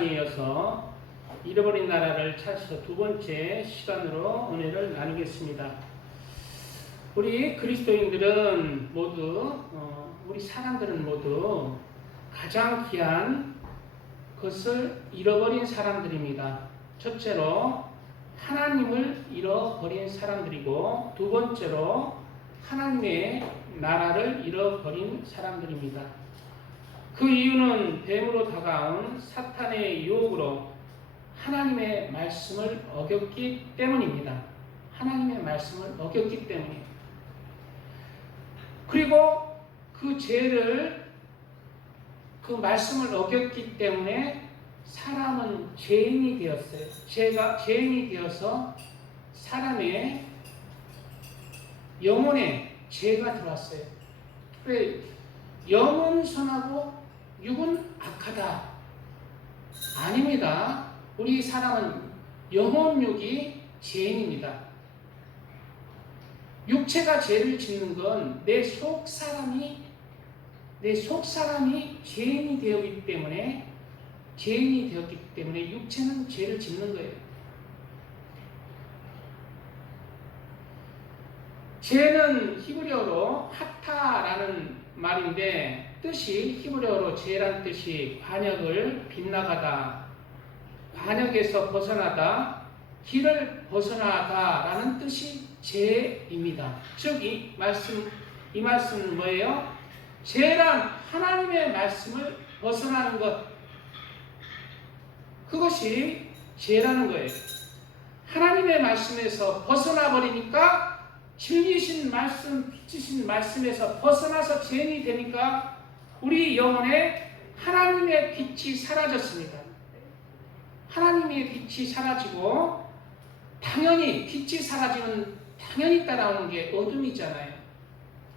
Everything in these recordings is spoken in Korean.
시간에 이어서 잃어버린 나라를 찾아서 두 번째 시간으로 은혜를 나누겠습니다. 우리 그리스도인들은 모두 우리 사람들은 모두 가장 귀한 것을 잃어버린 사람들입니다. 첫째로 하나님을 잃어버린 사람들이고, 두 번째로 하나님의 나라를 잃어버린 사람들입니다. 그 이유는 뱀으로 다가온 사탄의 유혹으로 하나님의 말씀을 어겼기 때문입니다. 하나님의 말씀을 어겼기 때문이에요. 그리고 그 말씀을 어겼기 때문에 사람은 죄인이 되었어요. 죄인이 되어서 사람의 영혼에 죄가 들어왔어요. 그래, 영은 선하고 육은 악하다. 아닙니다. 우리 사람은 영혼육이 죄인입니다. 육체가 죄를 짓는 건 내 속 사람이 죄인이 되었기 때문에 육체는 죄를 짓는 거예요. 죄는 히브리어로 하타라는 말인데, 뜻이 히브리어로 죄란 뜻이 관역을 빗나가다, 관역에서 벗어나다, 길을 벗어나다라는 뜻이 죄입니다. 즉 이 말씀은 뭐예요? 죄란 하나님의 말씀을 벗어나는 것, 그것이 죄라는 거예요. 하나님의 말씀에서 벗어나 버리니까, 진리신 말씀, 빛이신 말씀에서 벗어나서 죄인이 되니까 우리 영혼에 하나님의 빛이 사라졌습니다. 하나님의 빛이 사라지고, 당연히 빛이 사라지면 당연히 따라오는 게 어둠이잖아요.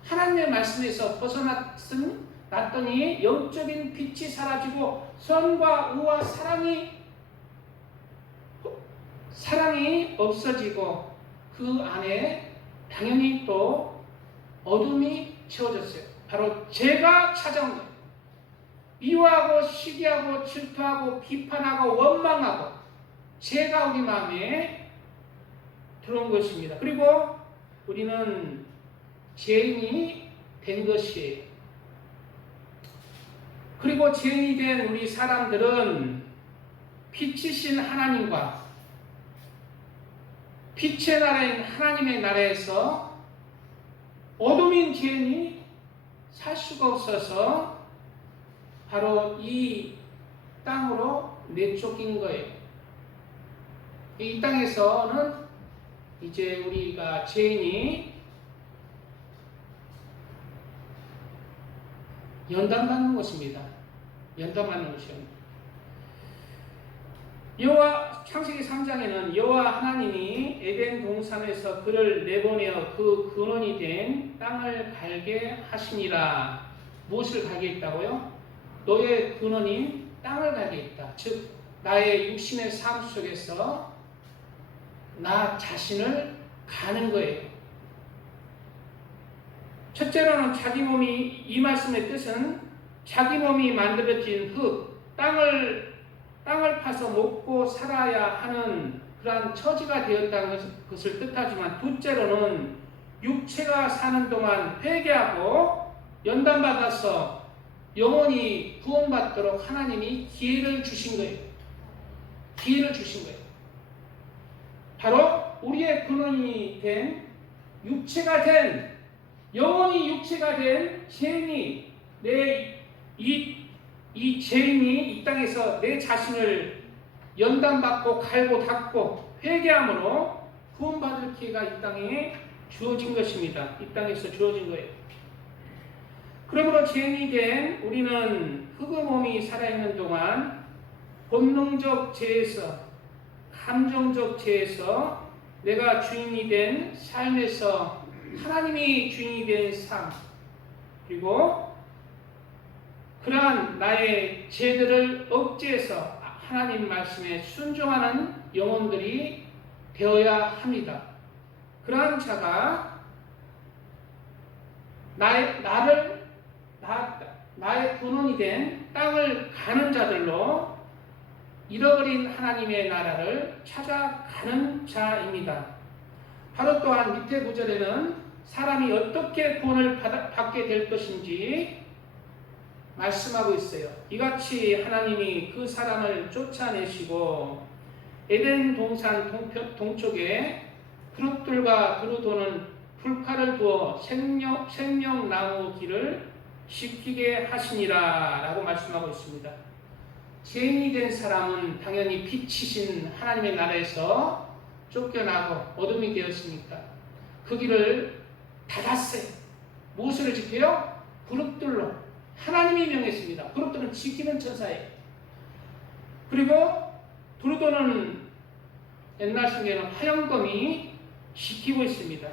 하나님의 말씀에서 벗어났더니 영적인 빛이 사라지고 선과 의와 사랑이 없어지고, 그 안에 당연히 또 어둠이 채워졌어요. 바로 죄가 찾아온 거예요. 미워하고 시기하고 질투하고 비판하고 원망하고 죄가 우리 마음에 들어온 것입니다. 그리고 우리는 죄인이 된 것이에요. 그리고 죄인이 된 우리 사람들은 빛이신 하나님과 빛의 나라인 하나님의 나라에서 어둠인 죄인이 살 수가 없어서 바로 이 땅으로 내쫓긴 거예요. 이 땅에서는 이제 우리가 죄인이 연단받는 것입니다. 연단받는 것이요. 창세기 3장에는 여호와 하나님이 에덴 동산에서 그를 내보내어 그 근원이 된 땅을 갈게 하시니라. 무엇을 갈게 했다고요? 너의 근원인 땅을 갈게 했다. 즉 나의 육신의 삶 속에서 나 자신을 가는 거예요. 첫째로는 자기 몸이, 이 말씀의 뜻은 자기 몸이 만들어진 흙, 땅을 파서 먹고 살아야 하는 그러한 처지가 되었다는 것을 뜻하지만, 둘째로는 육체가 사는 동안 회개하고 연단받아서 영원히 구원받도록 하나님이 기회를 주신 거예요. 기회를 주신 거예요. 바로 우리의 근원이 된, 육체가 된, 영원히 육체가 된 죄인이, 이 죄인이 이 땅에서 내 자신을 연단받고 갈고 닦고 회개함으로 구원받을 기회가 이 땅에 주어진 것입니다. 이 땅에서 주어진 거예요. 그러므로 죄인이 된 우리는 흙의 몸이 살아있는 동안 본능적 죄에서, 감정적 죄에서, 내가 주인이 된 삶에서 하나님이 주인이 된 삶, 그리고 그러한 나의 죄들을 억제해서 하나님 말씀에 순종하는 영혼들이 되어야 합니다. 그러한 자가 나의 근원이 된 땅을 가는 자들로 잃어버린 하나님의 나라를 찾아가는 자입니다. 바로 또한 밑에 구절에는 사람이 어떻게 구원을 받게 될 것인지 말씀하고 있어요. 이같이 하나님이 그 사람을 쫓아내시고 에덴 동산 동쪽에 그룹들과 두루도는 불칼을 두어 생명나무 길을 지키게 하시니라 라고 말씀하고 있습니다. 죄인이 된 사람은 당연히 빛이신 하나님의 나라에서 쫓겨나고 어둠이 되었으니까 그 길을 닫았어요. 무엇을 지켜요? 그룹들로. 하나님이 명했습니다. 그룹들은 지키는 천사예요. 그리고 두루도는 옛날 성경에는 화영검이 지키고 있습니다.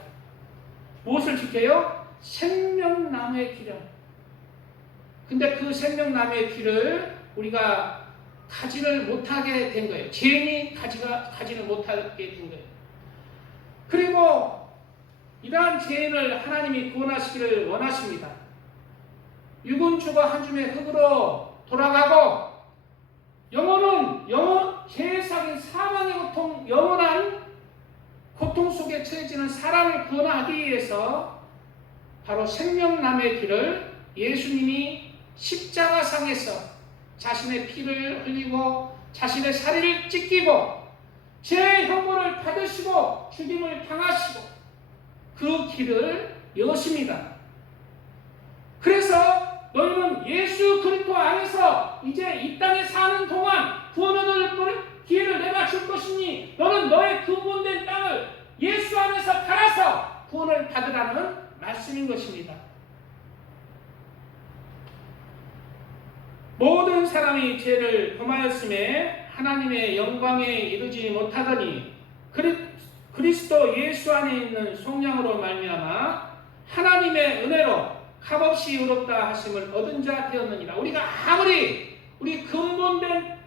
무엇을 지켜요? 생명나무의 길을. 근데 그 생명나무의 길을 우리가 가지를 못하게 된 거예요. 죄인이 가지를 못하게 된 거예요. 그리고 이러한 죄인을 하나님이 구원하시기를 원하십니다. 육은 죽어 한 줌의 흙으로 돌아가고 영혼은 세상의 사망의 고통, 영원한 고통 속에 처해지는 사람을 구원하기 위해서 바로 생명나무의 길을 예수님이 십자가상에서 자신의 피를 흘리고 자신의 살을 찢기고 제 혐오를 받으시고 죽임을 당하시고 그 길을 여십니다. 그래서 너희는 예수 그리스도 안에서 이제 이 땅에 사는 동안 구원 얻을 기회를 내가 줄 것이니 너는 너의 근본된 땅을 예수 안에서 갈아서 구원을 받으라는 말씀인 것입니다. 모든 사람이 죄를 범하였음에 하나님의 영광에 이르지 못하더니 그리스도 예수 안에 있는 속량으로 말미암아 하나님의 은혜로 값없이 의롭다 하심을 얻은 자 되었느니라. 우리가 아무리 우리 근본된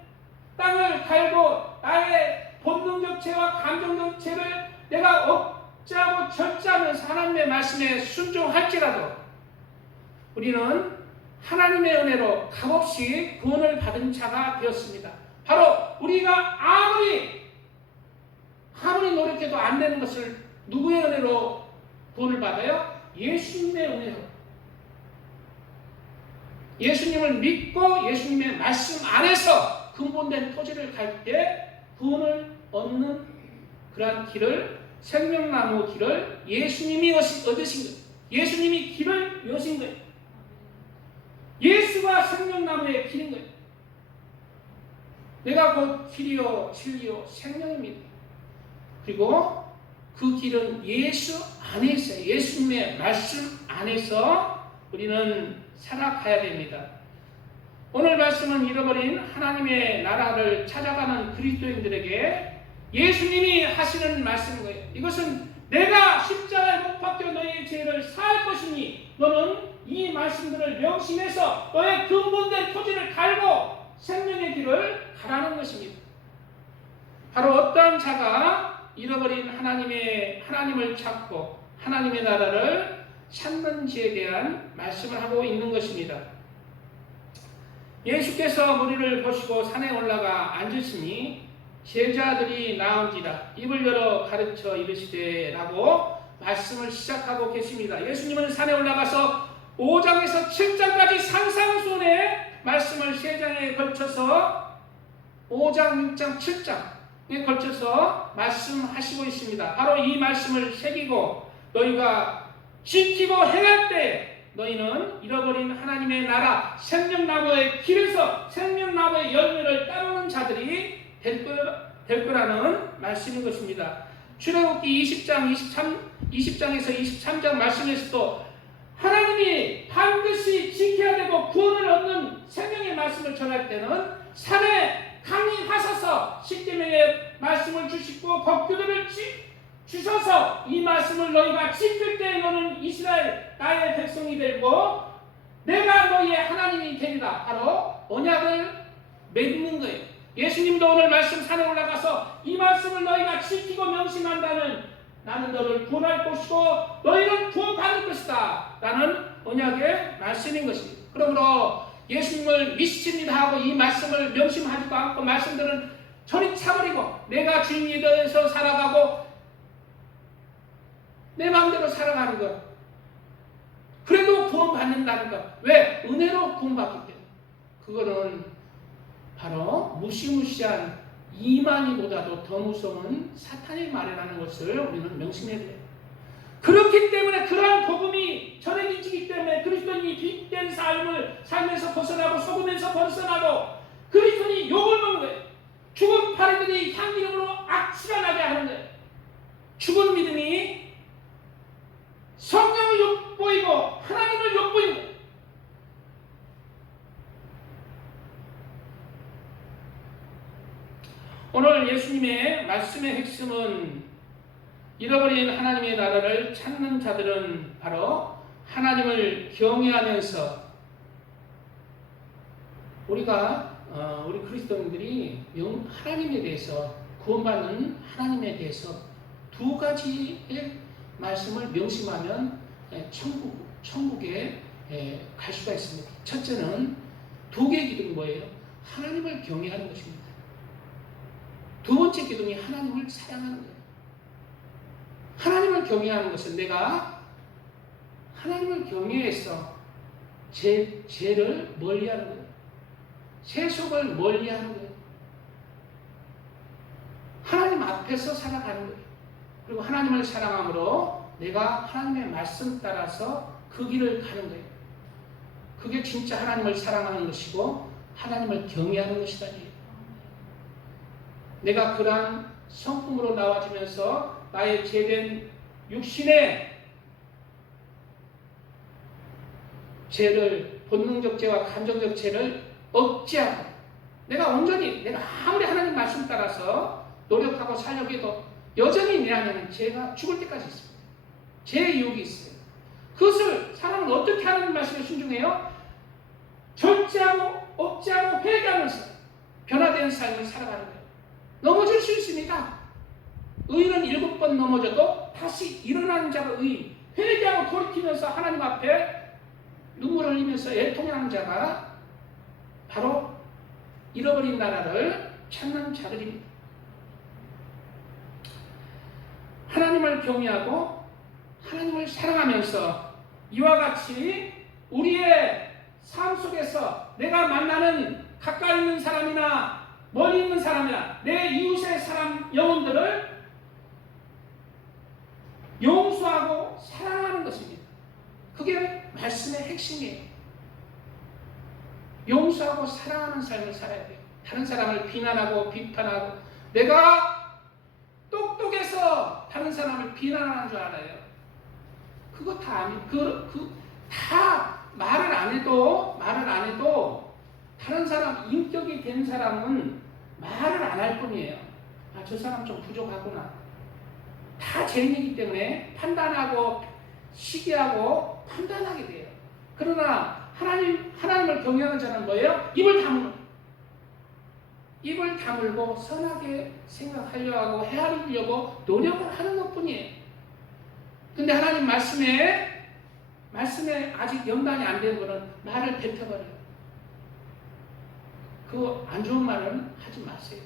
땅을 갈고 나의 본능적 죄와 감정적 죄를 내가 억제하고 절제하면서 하나님의 말씀에 순종할지라도 우리는 하나님의 은혜로 값없이 구원을 받은 자가 되었습니다. 바로 우리가 아무리 노력해도 안 되는 것을 누구의 은혜로 구원을 받아요? 예수님의 은혜로. 예수님을 믿고 예수님의 말씀 안에서 근본된 토지를 갈 때 구원을 얻는 그러한 길을 생명나무 길을 예수님이 얻으신 거예요. 예수님이 길을 여신 거예요. 예수가 생명나무의 길인 거예요. 내가 곧 길이요 진리요 생명입니다. 그리고 그 길은 예수 안에 있어요. 예수님의 말씀 안에서 우리는 살아가야 됩니다. 오늘 말씀은 잃어버린 하나님의 나라를 찾아가는 그리스도인들에게 예수님이 하시는 말씀인 거예요. 이것은 내가 십자가에 못 박혀 너희의 죄를 사할 것이니 너는 이 말씀들을 명심해서 너의 근본된 토지를 갈고 생명의 길을 가라는 것입니다. 바로 어떠한 자가 잃어버린 하나님을 찾고 하나님의 나라를 찾는지에 대한 말씀을 하고 있는 것입니다. 예수께서 무리를 보시고 산에 올라가 앉으시니 제자들이 나온지라 입을 열어 가르쳐 이르시되 라고 말씀을 시작하고 계십니다. 예수님은 산에 올라가서 5장에서 7장까지 상상순의 말씀을 3장에 걸쳐서 5장, 6장, 7장에 걸쳐서 말씀하시고 있습니다. 바로 이 말씀을 새기고 너희가 지키고 행할 때 너희는 잃어버린 하나님의 나라 생명나무의 길에서 생명나무의 열매를 따르는 자들이 될 거라는 말씀인 것입니다. 출애굽기 20장에서 23장 말씀에서도 하나님이 반드시 지켜야 되고 구원을 얻는 생명의 말씀을 전할 때는 산에 강림하셔서 십계명의 말씀을 주시고 법규들을 주셔서 이 말씀을 너희가 지킬 때 너는 이스라엘 나의 백성이 되고 내가 너희의 하나님이 되리라. 바로 언약을 맺는 거예요. 예수님도 오늘 말씀 산에 올라가서 이 말씀을 너희가 지키고 명심한다면 나는 너를 구원할 것이고 너희는 구원받을 것이다 라는 언약의 말씀인 것입니다. 그러므로 예수님을 믿습니다 하고 이 말씀을 명심하지도 않고 말씀들은 저리 차버리고 내가 주인이 되어서 살아가고 내 마음대로 살아가는 것. 그래도 구원받는다는 것. 왜? 은혜로 구원받기 때문에. 그거는 바로 무시무시한 이만희보다도 더 무서운 사탄의 말이라는 것을 우리는 명심해야 돼요. 그렇기 때문에 그러한 복음이 전해지기 때문에 그리스도인이 빛된 삶을 삶에서 벗어나고 속음에서 벗어나고 그리스도인이 욕을 먹는 거예요. 죽은 파리들이 향기름으로 악취가 나게 하는 거예요. 죽은 믿음이 성령을 욕보이고 하나님을 욕보이는 거예요. 오늘 예수님의 말씀의 핵심은 잃어버린 하나님의 나라를 찾는 자들은 바로 하나님을 경외하면서 우리 그리스도인들이 하나님에 대해서 구원받는 하나님에 대해서 두 가지의 말씀을 명심하면 천국에 갈 수가 있습니다. 첫째는 두 개의 기둥이 뭐예요? 하나님을 경외하는 것입니다. 두 번째 기둥이 하나님을 사랑하는 거예요. 하나님을 경외하는 것은 내가 하나님을 경외해서 죄를 멀리하는 거예요. 세속을 멀리하는 거예요. 하나님 앞에서 살아가는 거예요. 그리고 하나님을 사랑함으로 내가 하나님의 말씀 따라서 그 길을 가는 거예요. 그게 진짜 하나님을 사랑하는 것이고 하나님을 경외하는 것이다. 내가 그러한 성품으로 나와지면서 나의 죄된 육신의 죄를, 본능적 죄와 감정적 죄를 억제하고 내가 온전히, 내가 아무리 하나님 말씀 따라서 노력하고 살려고 해도 여전히 내 안에는 죄가 죽을 때까지 있습니다. 죄의 유혹이 있어요. 그것을 사람은 어떻게 하는 말씀에 순종해요? 절제하고 억제하고 회개하면서 변화된 삶을 살아가는 거예요. 넘어질 수 있습니다. 의인은 7번 넘어져도 다시 일어나는 자가 의인. 회개하고 돌이키면서 하나님 앞에 눈물을 흘리면서 애통하는 자가 바로 잃어버린 나라를 찾는 자들입니다. 하나님을 경외하고 하나님을 사랑하면서 이와 같이 우리의 삶 속에서 내가 만나는 가까이 있는 사람이나 멀리 있는 사람이나 내 이웃의 사람 영혼들을 용서하고 사랑하는 것입니다. 그게 말씀의 핵심이에요. 용서하고 사랑하는 삶을 살아야 돼요. 다른 사람을 비난하고 비판하고 내가 똑똑해서 다른 사람을 비난하는 줄 알아요. 그거 다 다 말을 안 해도 다른 사람 인격이 된 사람은 말을 안 할 뿐이에요. 아, 저 사람 좀 부족하구나. 다 죄인이기 때문에 판단하고 시기하고 판단하게 돼요. 그러나 하나님을 경외하는 자는 뭐예요? 입을 다물고 선하게 생각하려고 하고 헤아리려고 노력을 하는 것뿐이에요. 근데 하나님 말씀에 아직 연단이 안 된 거는 말을 뱉어버려요. 그 안 좋은 말은 하지 마세요.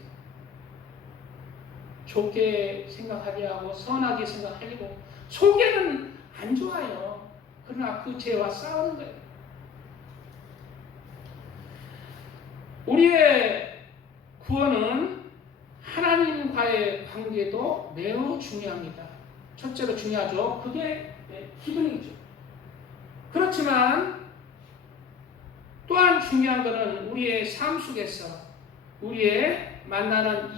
좋게 생각하려고 선하게 생각하려고 속에는 안 좋아요. 그러나 그 죄와 싸우는 거예요. 우리의 구원은 하나님과의 관계도 매우 중요합니다. 첫째로 중요하죠. 그게 기둥이죠. 그렇지만 또한 중요한 것은 우리의 삶 속에서 우리의 만나는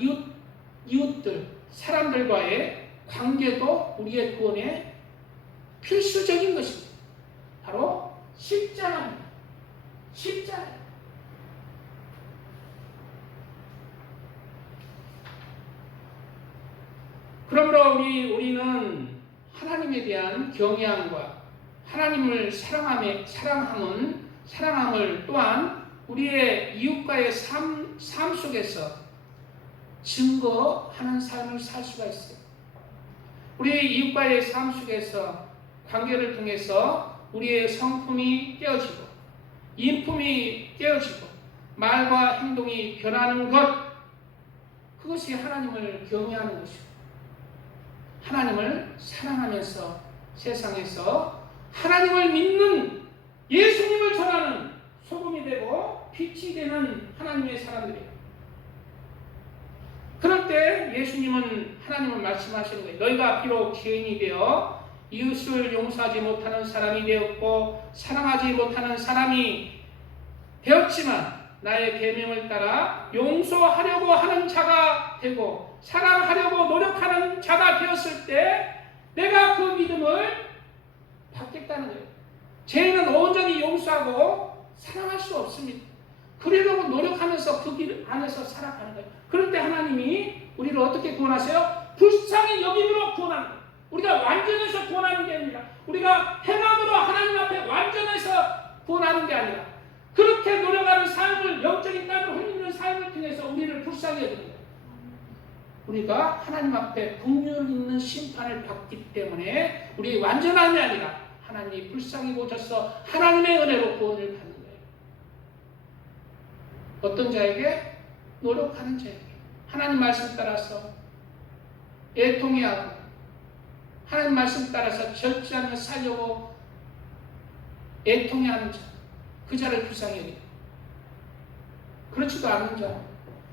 이웃들, 사람들과의 관계도 우리의 구원에 필수적인 것입니다. 바로 십자가입니다. 십자가. 그러므로 우리는 하나님에 대한 경외함과 하나님을 사랑함을 또한 우리의 이웃과의 삶 속에서 증거하는 삶을 살 수가 있어요. 우리의 이웃과의 삶 속에서 관계를 통해서 우리의 성품이 깨어지고 인품이 깨어지고 말과 행동이 변하는 것, 그것이 하나님을 경외하는 것이고 하나님을 사랑하면서 세상에서 하나님을 믿는 예수님을 전하는 소금이 되고 빛이 되는 하나님의 사람들이에요. 그럴 때 예수님은 하나님은 말씀하시는 거예요. 너희가 비록 죄인이 되어 이웃을 용서하지 못하는 사람이 되었고 사랑하지 못하는 사람이 되었지만 나의 계명을 따라 용서하려고 하는 자가 되고 사랑하려고 노력하는 자가 되었을 때 내가 그 믿음을 받겠다는 거예요. 죄인은 온전히 용서하고 사랑할 수 없습니다. 그러려고 노력하면서 그 길 안에서 살아가는 거예요. 그럴 때 하나님이 우리를 어떻게 구원하세요? 불쌍히 여김으로 구원하는 거예요. 우리가 완전해서 구원하는 게 아니라 우리가 행함으로 하나님 앞에 완전해서 구원하는 게 아니라 그렇게 노력하는 삶을 영적인 땀을 흘리는 삶을 통해서 우리를 불쌍히 여기는 거예요. 우리가 하나님 앞에 긍휼 있는 심판을 받기 때문에 우리 완전함이 아니라 하나님이 불쌍히 보셔서 하나님의 은혜로 구원을 받는 거예요. 어떤 자에게? 노력하는 자에게 하나님 말씀 따라서 애통해하고 하나님 말씀 따라서 절제하며 살려고 애통해하는 자, 그 자를 불쌍히 여기다. 그렇지도 않은 자,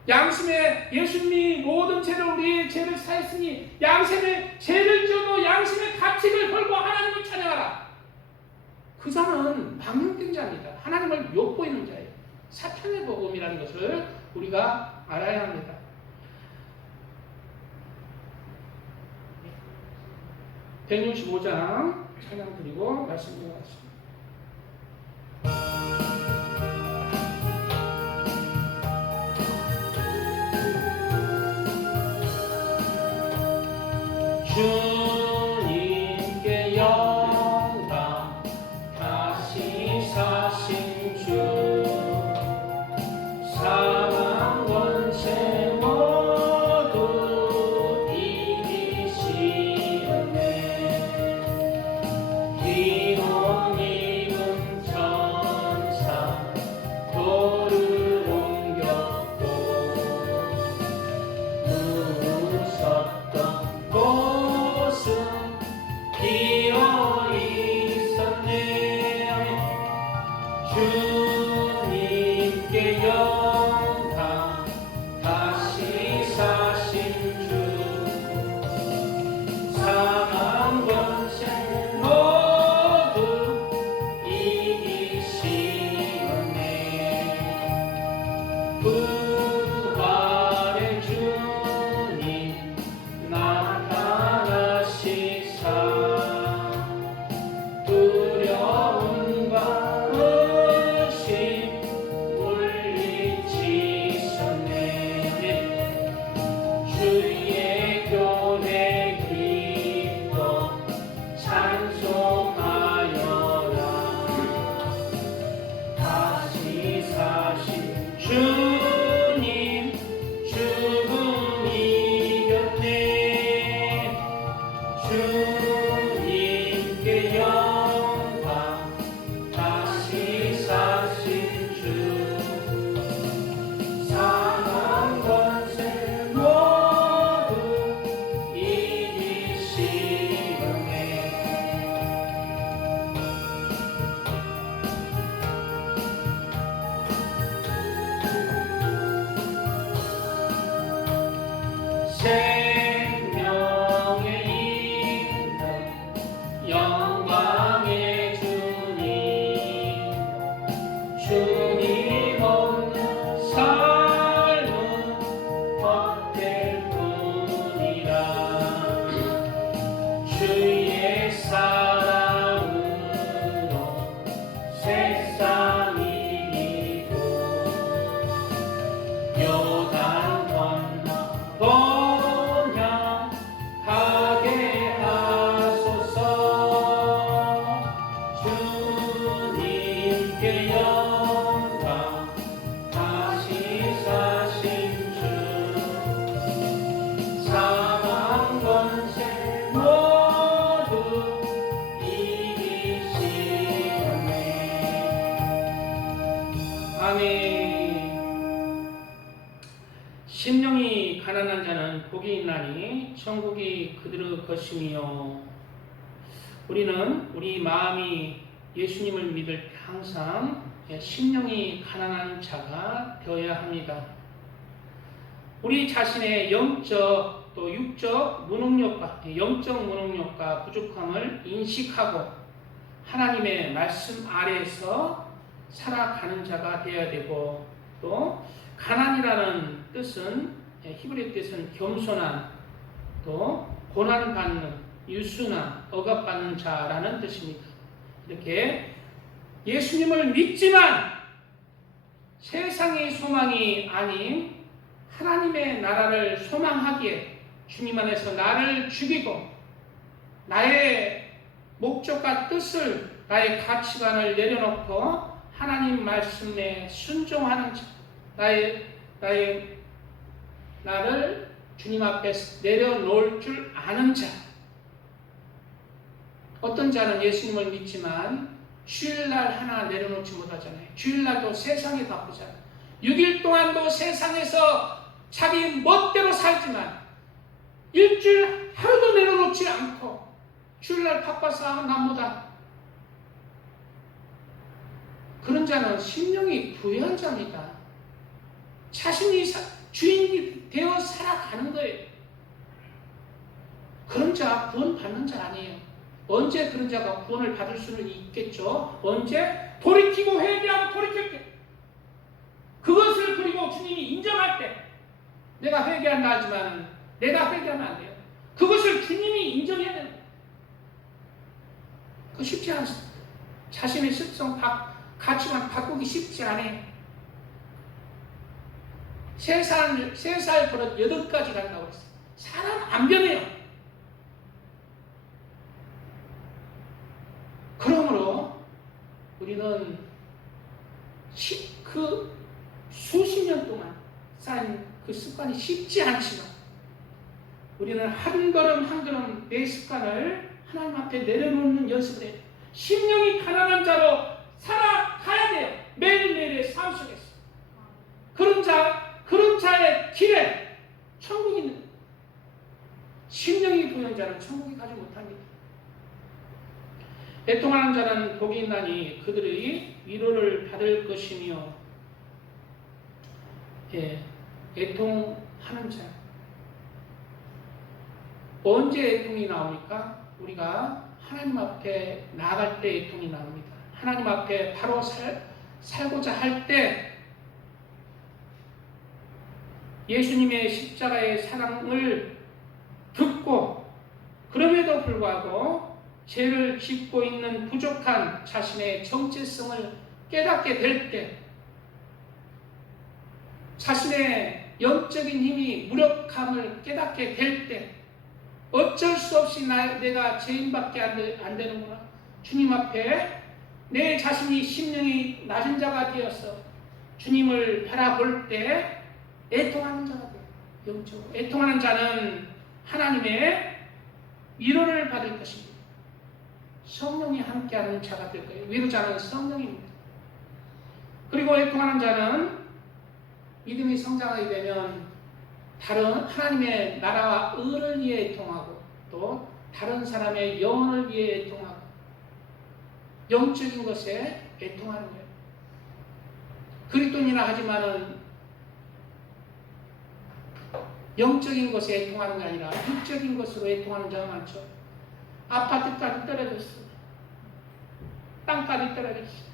양심에 예수님이 모든 죄를 우리의 죄를 사했으니 양심에 죄를 지어도 양심의 가책을 걸고 하나님을 찬양하라. 그 자는 방향된 자입니다. 하나님을 욕보이는 자예요. 사탄의 복음이라는 것을 우리가 알아야 합니다. 네. 165장 찬양 드리고 말씀 드리겠습니다. 주님께 영광 다시 사신 주 사망 권세 모두 이기시네 기름 입은 천사 돌을 옮겼고 무섭던 곳에 심령이 가난한 자는 복이 있나니 천국이 그들의 것이며. 우리는 우리 마음이 예수님을 믿을 때 항상 심령이 가난한 자가 되어야 합니다. 우리 자신의 영적 또 육적 무능력과 영적 무능력과 부족함을 인식하고 하나님의 말씀 아래에서 살아가는 자가 되어야 되고, 또 가난이라는 뜻은 히브리 뜻은 겸손한, 또 고난받는, 유순한, 억압받는 자라는 뜻입니다. 이렇게 예수님을 믿지만 세상의 소망이 아닌 하나님의 나라를 소망하기에 주님 안에서 나를 죽이고 나의 목적과 뜻을, 나의 가치관을 내려놓고 하나님 말씀에 순종하는 자, 나를 주님 앞에 내려놓을 줄 아는 자. 어떤 자는 예수님을 믿지만 주일날 하나 내려놓지 못하잖아요. 주일날도 세상이 바쁘잖아요. 6일 동안도 세상에서 자기 멋대로 살지만 일주일 하루도 내려놓지 않고 주일날 바빠서 남보다. 그런 자는 심령이 부유한 자입니다. 자신이 주인이 되어 살아가는 거예요. 그런 자 구원 받는 자 아니에요. 언제 그런 자가 구원을 받을 수는 있겠죠. 언제? 돌이키고 회개하고 돌이킬 때. 그것을 그리고 주님이 인정할 때. 내가 회개한다 하지만 내가 회개하면 안 돼요. 그것을 주님이 인정해야 돼요. 그거 쉽지 않습니다. 자신의 습성, 가치관 바꾸기 쉽지 않아요. 3살 버릇 8가지 간다고 했어요. 사람 안 변해요. 그러므로 우리는 수십 년 동안 쌓인 그 습관이 쉽지 않지만 우리는 한 걸음 한 걸음 내 습관을 하나님 앞에 내려놓는 연습을 해요. 심령이 가난한 자로 살아가야 돼요. 매일매일의 삶 속에서. 그런 자의 길에 천국이 있는, 심령이 부여한 자는 천국이 가지 못합니다. 애통하는 자는 복이 있나니 그들의 위로를 받을 것이며. 애통하는 자. 언제 애통이 나옵니까? 우리가 하나님 앞에 나아갈 때 애통이 나옵니다. 하나님 앞에 바로 살고자 할 때 예수님의 십자가의 사랑을 듣고 그럼에도 불구하고 죄를 짓고 있는 부족한 자신의 정체성을 깨닫게 될 때, 자신의 영적인 힘이 무력함을 깨닫게 될 때, 어쩔 수 없이 내가 죄인밖에 안 되는구나. 주님 앞에 내 자신이 심령이 낮은 자가 되어서 주님을 바라볼 때 애통하는 자가 돼요. 영적으로. 애통하는 자는 하나님의 위로를 받을 것입니다. 성령이 함께하는 자가 될 거예요. 위로자는 성령입니다. 그리고 애통하는 자는 믿음이 성장하게 되면 다른 하나님의 나라와 의를 위해 애통하고, 또 다른 사람의 영혼을 위해 애통하고, 영적인 것에 애통하는 거예요. 그리스도인이라 하지만은 영적인 것에 애통하는 게 아니라 육적인 것으로 애통하는 자가 많죠. 아파트까지 떨어졌어. 땅까지 떨어졌어.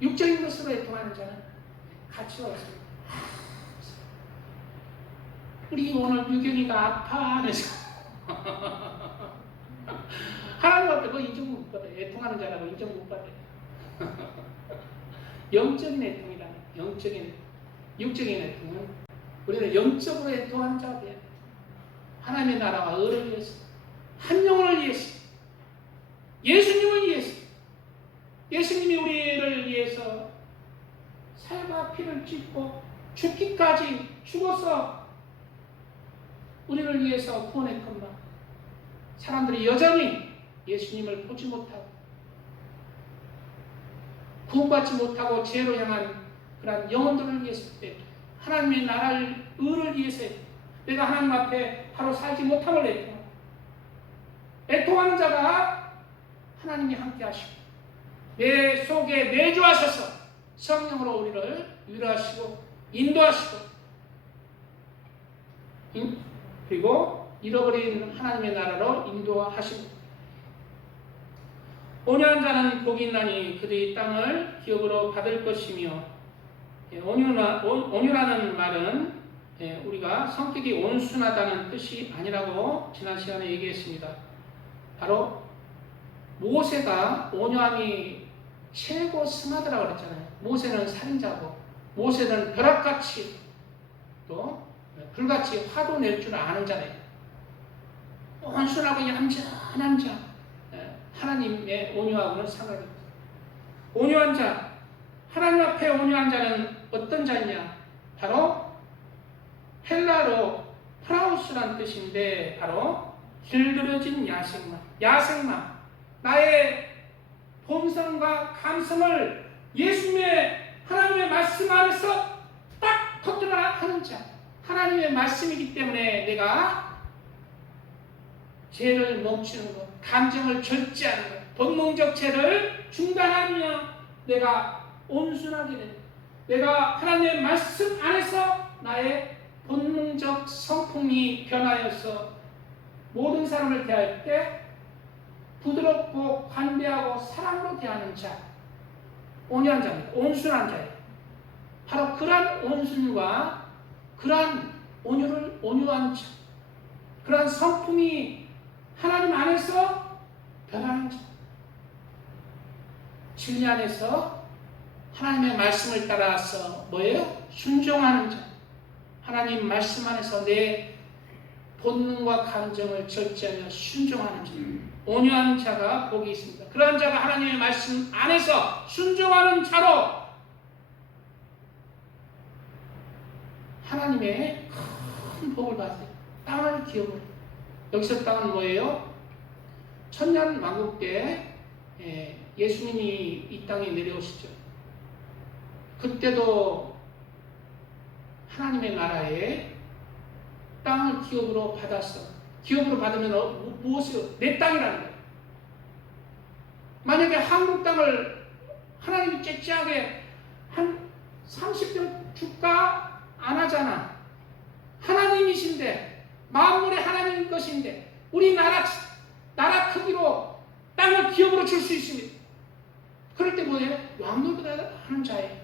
육적인 것으로 애통하는 자는 가치가 없습니다. 우리 오늘 유경이가 아파하면서 하나님 앞에 그거 인정 못 받아요. 애통하는 자라고 인정 못 받아요. 영적인 애통이라는, 육적인 애통은 우리는 영적으로 애통하는 자가 돼야 돼요. 하나님의 나라와 의를 위해서, 한 영혼을 위해서, 예수님을 위해서, 예수님이 우리를 위해서 살과 피를 찢고 죽기까지 죽어서 우리를 위해서 구원했건만 사람들이 여전히 예수님을 보지 못하고 구원받지 못하고 죄로 향한 그런 영혼들을 위해서, 하나님의 나라를 의를 위해서 내가 하나님 앞에 바로 살지 못함을 애통하고, 애통하는 자가 하나님이 함께 하시고 내 속에 내주하셔서 성령으로 우리를 위로하시고 인도하시고, 그리고 잃어버린 하나님의 나라로 인도하시고, 온유한 자는 복이 있나니 그들이 땅을 기업으로 받을 것이며, 온유라는 말은 우리가 성격이 온순하다는 뜻이 아니라고 지난 시간에 얘기했습니다. 바로 모세가 온유함이 최고 승하더라고 그랬잖아요. 모세는 살인자고, 모세는 벼락같이 또 불같이 화도 낼 줄 아는 자네요. 온순하고 얌전한 자, 하나님의 온유하고는 상관이 없어요. 온유한 자, 하나님 앞에 온유한 자는 어떤 자냐? 바로 헬라로 프라우스란 뜻인데, 바로 길들여진 야생마, 나의 본성과 감성을 예수님의 하나님의 말씀 안에서 딱 터뜨려야 하는 자, 하나님의 말씀이기 때문에 내가 죄를 멈추는 것, 감정을 절제하는 것, 본능적 죄를 중단하며 내가 온순하게 되는 것, 내가 하나님의 말씀 안에서 나의 본능적 성품이 변하여서 모든 사람을 대할 때 부드럽고 관대하고 사랑으로 대하는 자, 온유한 자입니다. 온순한 자예요. 바로 그러한 온순과 그러한 온유한 자, 그러한 성품이 하나님 안에서 변하는 자, 진리 안에서 하나님의 말씀을 따라서 뭐예요? 순종하는 자, 하나님 말씀 안에서 내 본능과 감정을 절제하며 순종하는 자, 온유한 자가 복이 있습니다. 그러한 자가 하나님의 말씀 안에서 순종하는 자로 하나님의 큰 복을 받아요. 땅을 기업으로. 여기서 땅은 뭐예요? 천년 왕국 때 예수님이 이 땅에 내려오시죠. 그때도 하나님의 나라에 땅을 기업으로 받았어. 기업으로 받으면 무엇이요? 내 땅이라는 거예요. 만약에 한국 땅을 하나님이 째째하게 한 30평 줄까? 안 하잖아. 하나님이신데, 만물의 하나님인 것인데, 우리 나라 크기로 땅을 기업으로 줄 수 있습니다. 그럴 때 뭐예요? 왕노릇 하는 자예요.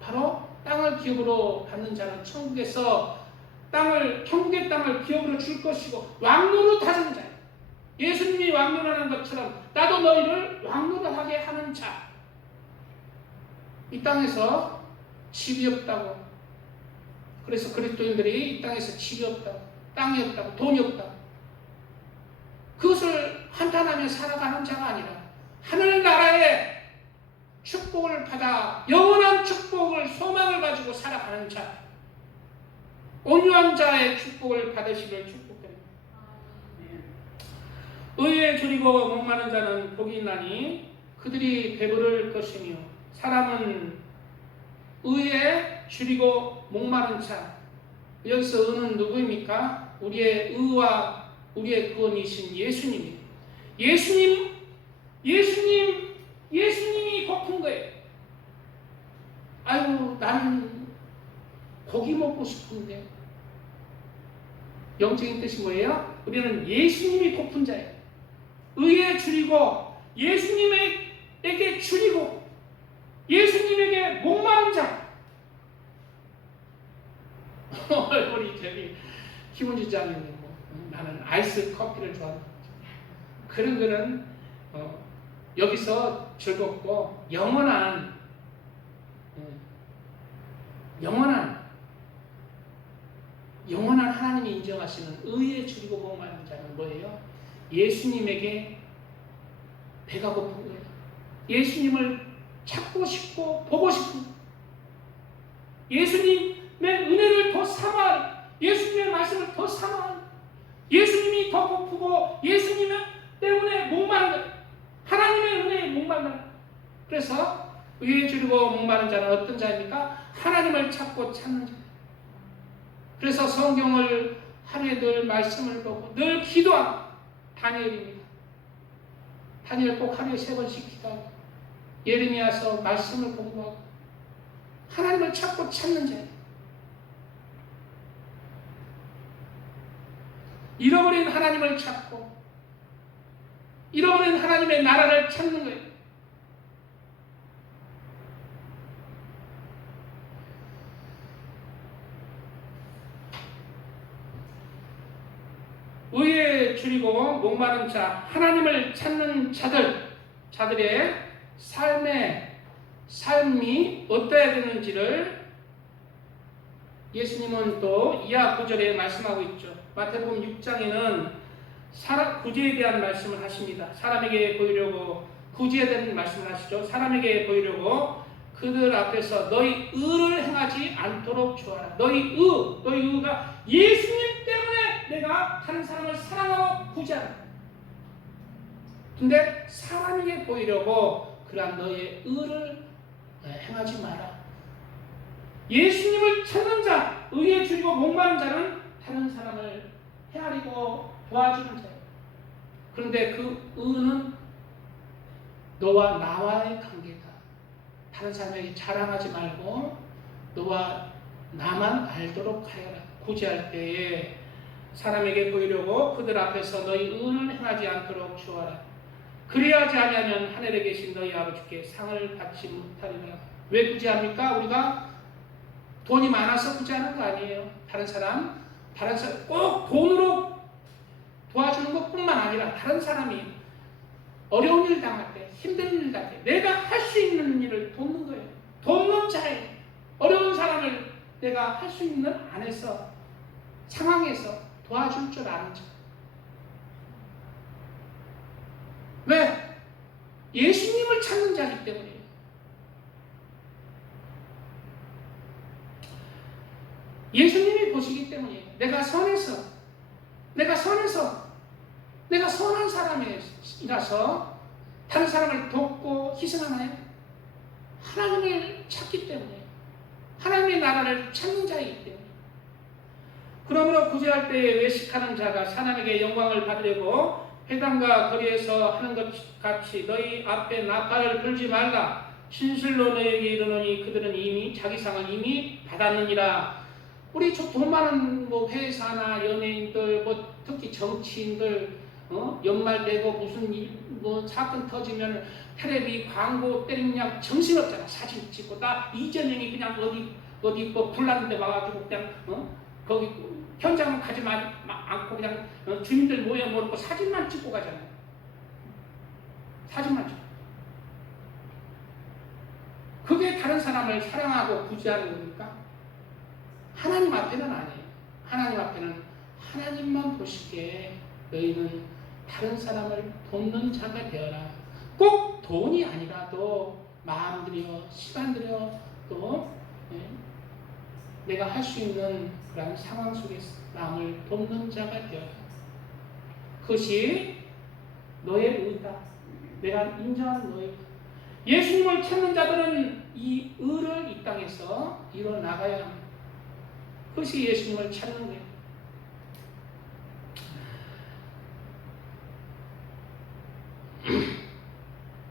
바로 땅을 기업으로 받는 자는 천국에서 천국의 땅을 기업으로 줄 것이고 왕노릇 하는 자예요. 예수님이 왕노릇하는 것처럼 나도 너희를 왕노릇하게 하는 자. 이 땅에서 집이 없다고, 그래서 그리스도인들이 이 땅에서 집이 없다고, 땅이 없다고, 돈이 없다고, 그것을 한탄하며 살아가는 자가 아니라 하늘나라의 축복을 받아 영원한 축복을, 소망을 가지고 살아가는 자, 온유한 자의 축복을 받으시길 축복드립니다. 의에 줄이고 목마른 자는 복이 있나니 그들이 배부를 것이며, 사람은 의에 줄이고 목마른 자, 여기서 의는 누구입니까? 우리의 의와 우리의 구원이신 예수님이에요. 예수님이 고픈 거예요. 아유, 나는 고기 먹고 싶은데. 영적인 뜻이 뭐예요? 우리는 예수님이 고픈 자예요. 의에 줄이고 예수님에게 줄이고 예수님에게 목마른 자. 우리 저기 김은지장님은 나는 아이스 커피를 좋아하는 거죠. 그런 거는 여기서 즐겁고 영원한 하나님이 인정하시는 의에 줄이고 목마른 자는 뭐예요? 예수님에게 배가 고픈 거예요. 예수님을 찾고 싶고 보고 싶은 거예요. 예수님의 은혜를 더 삼아, 예수님의 말씀을 더 삼아, 예수님이 더 고프고 예수님 때문에 목마른 거예요. 하나님의 은혜에 목마른 거예요. 그래서 의에 줄이고 목마른 자는 어떤 자입니까? 하나님을 찾고 찾는 자. 그래서 성경을 하루에 늘 말씀을 보고 늘 기도하고 다니엘입니다. 다니엘 꼭 하루에 3번씩 기도하고 예레미야서 말씀을 공부하고 하나님을 찾고 찾는 자예요. 잃어버린 하나님을 찾고 잃어버린 하나님의 나라를 찾는 거예요. 의에 줄이고 목마른 자, 하나님을 찾는 자들의 삶이 어떠해야 되는지를 예수님은 또 이하 9절에 말씀하고 있죠. 마태복음 6장에는 구제에 대한 말씀을 하십니다. 사람에게 보이려고 구제에 대한 말씀을 하시죠. 사람에게 보이려고 그들 앞에서 너희 의를 행하지 않도록 주어라. 너희 의가 예수님 때문에 내가 다른 사람을 사랑하고 구제하라. 근데 사람에게 보이려고 그러한 너의 의를 행하지 마라. 예수님을 찾는 자, 의에 줄이고 목마른 자는 다른 사람을 헤아리고 도와주는 자예요. 그런데 그 의는 너와 나와의 관계다. 다른 사람에게 자랑하지 말고 너와 나만 알도록 하여라. 구제할 때에 사람에게 보이려고 그들 앞에서 너희 의를 행하지 않도록 주어라. 그리하지 않으면 하늘에 계신 너희 아버지께 상을 받지 못하리라. 왜 구제합니까? 우리가 돈이 많아서 구제하는 거 아니에요. 다른 사람 꼭 돈으로 도와주는 것뿐만 아니라 다른 사람이 어려운 일 당할 때, 힘든 일 당할 때 내가 할 수 있는 일을 돕는 거예요. 돕는 자예요. 어려운 사람을 내가 할 수 있는 안에서 상황에서 도와줄 줄 아는 자. 왜? 예수님을 찾는 자이기 때문이에요. 예수님이 보시기 때문이에요. 내가 선한 사람이라서 다른 사람을 돕고 희생하나요? 하나님을 찾기 때문에, 하나님의 나라를 찾는 자이기 때문에. 그러므로 구제할 때에 외식하는 자가 사람에게 영광을 받으려고 회당과 거리에서 하는 것 같이 너희 앞에 나팔을 불지 말라. 진실로 너에게 이르노니 그들은 이미 자기 상을 이미 받았느니라. 우리 돈 많은 회사나 연예인들, 특히 정치인들, 연말 되고 무슨 사건 터지면 텔레비 광고 때리면 정신없잖아. 사진 찍고 나 이재명이 그냥 어디 불났는데 와가지고 그냥 거기 현장 가지 않고 그냥 주민들 모여놓고 사진만 찍고 가잖아요. 사진만 찍고. 그게 다른 사람을 사랑하고 구제하는 겁니까? 하나님 앞에는 아니에요. 하나님 앞에는 하나님만 보시기에 너희는 다른 사람을 돕는 자가 되어라. 꼭 돈이 아니라도 마음 들여, 시간 들여 또 내가 할 수 있는 그런 상황 속에서 남을 돕는 자가 되어라. 그것이 너의 의다. 내가 인정하는 너의 의다. 예수님을 찾는 자들은 이 의를 이 땅에서 이뤄나가야 합니다. 그것이 예수님을 찾는 거예요.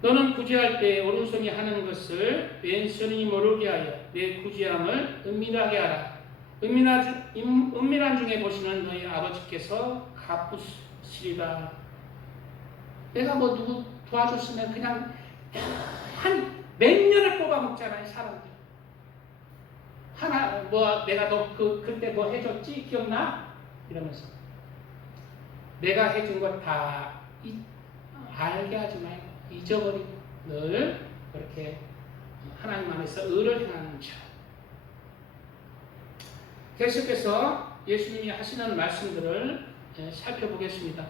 너는 구제할 때 오른손이 하는 것을 왼손이 모르게 하여 내 구제함을 은밀하게 하라. 은밀한 중에 보시는 너희 아버지께서 갚으시리라. 내가 누구 도와줬으면 그냥 한 몇 년을 뽑아먹잖아요, 사람들. 내가 너 그때 뭐 해줬지? 기억나? 이러면서. 내가 해준 거 다 알게 하지 말고 잊어버리고 늘 그렇게 하나님 안에서 의를 행하는 자. 계속해서 예수님이 하시는 말씀들을 살펴보겠습니다.